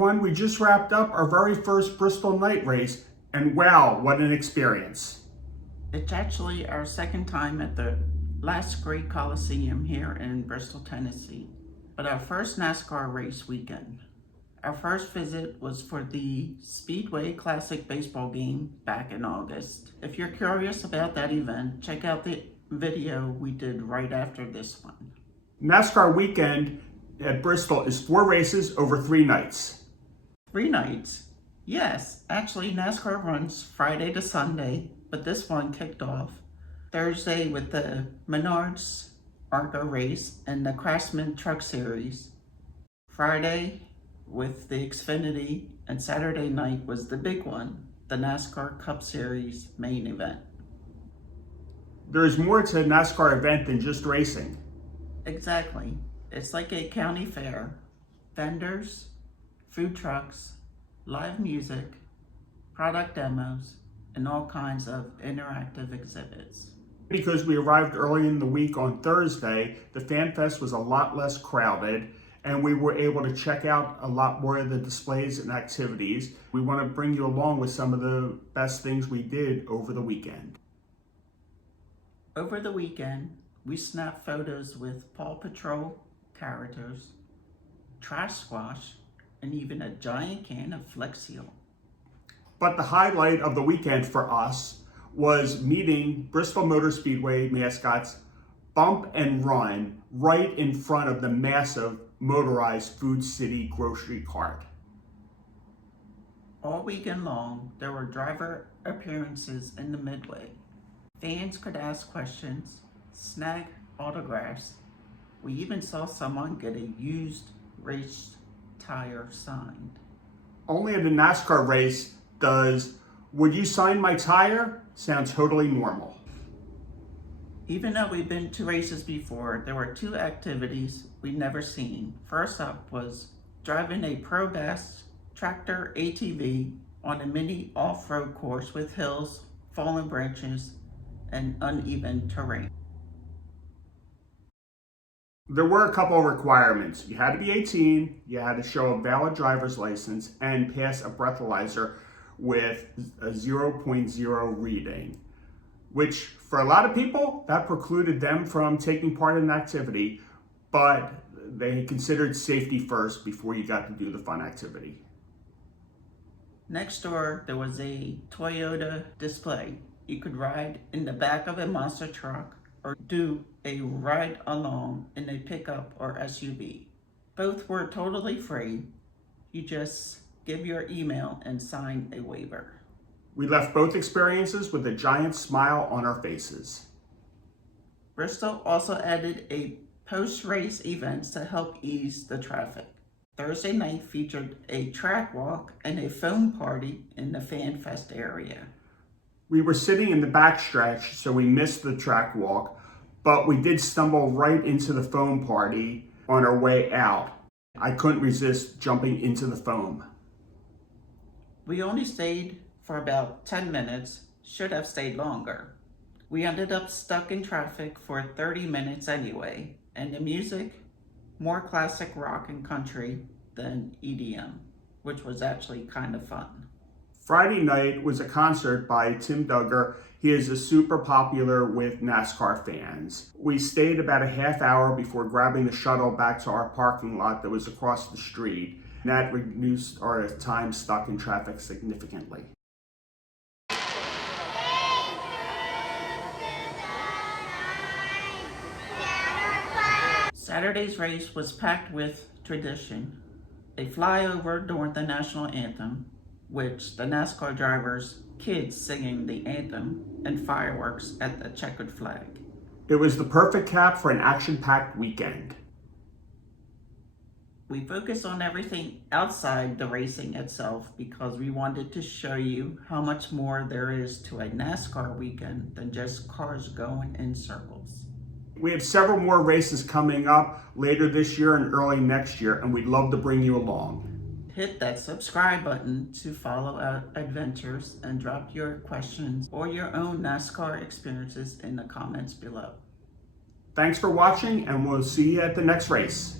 everyone. We just wrapped up our very first Bristol Night Race, and wow, what an experience. It's actually our second time at the last great Coliseum here in Bristol, Tennessee, but our first NASCAR race weekend. Our first visit was for the Speedway Classic baseball game back in August. If you're curious about that event, check out the video we did right after this one. NASCAR weekend at Bristol is 4 races over 3 nights. 3 nights? Yes, actually NASCAR runs Friday to Sunday, but this one kicked off Thursday with the Menards ARCA race and the Craftsman Truck Series. Friday with the Xfinity, and Saturday night was the big one, the NASCAR Cup Series main event. There is more to a NASCAR event than just racing. Exactly. It's like a county fair. Vendors, food trucks, live music, product demos, and all kinds of interactive exhibits. Because we arrived early in the week on Thursday, the Fan Fest was a lot less crowded, and we were able to check out a lot more of the displays and activities. We want to bring you along with some of the best things we did over the weekend. Over the weekend, we snapped photos with Paw Patrol characters, trash squash, and even a giant can of Flex Seal. But the highlight of the weekend for us was meeting Bristol Motor Speedway mascots Bump and Run right in front of the massive motorized Food City grocery cart. All weekend long, there were driver appearances in the midway. Fans could ask questions, snag autographs. We even saw someone get a used race tire signed. Only at a NASCAR race does "would you sign my tire" sound totally normal. Even though we've been to races before, there were 2 activities we'd never seen. First up was driving a Pro Gas tractor ATV on a mini off-road course with hills, fallen branches, and uneven terrain. There were a couple of requirements. You had to be 18, you had to show a valid driver's license, and pass a breathalyzer with a 0.0 reading, which for a lot of people, that precluded them from taking part in an activity, but they considered safety first before you got to do the fun activity. Next door, there was a Toyota display. You could ride in the back of a monster truck or do a ride along in a pickup or SUV. Both were totally free. You just give your email and sign a waiver. We left both experiences with a giant smile on our faces. Bristol also added a post-race events to help ease the traffic. Thursday night featured a track walk and a foam party in the Fan Fest area. We were sitting in the backstretch, so we missed the track walk, but we did stumble right into the foam party on our way out. I couldn't resist jumping into the foam. We only stayed for about 10 minutes, should have stayed longer. We ended up stuck in traffic for 30 minutes anyway, and the music, more classic rock and country than EDM, which was actually kind of fun. Friday night was a concert by Tim Duggar. He is a super popular with NASCAR fans. We stayed about a half hour before grabbing the shuttle back to our parking lot that was across the street. And that reduced our time stuck in traffic significantly. Saturday's race was packed with tradition. A flyover during the national anthem, which the NASCAR drivers, kids singing the anthem, and fireworks at the checkered flag. It was the perfect cap for an action-packed weekend. We focused on everything outside the racing itself because we wanted to show you how much more there is to a NASCAR weekend than just cars going in circles. We have several more races coming up later this year and early next year, and we'd love to bring you along. Hit that subscribe button to follow our adventures and drop your questions or your own NASCAR experiences in the comments below. Thanks for watching, and we'll see you at the next race.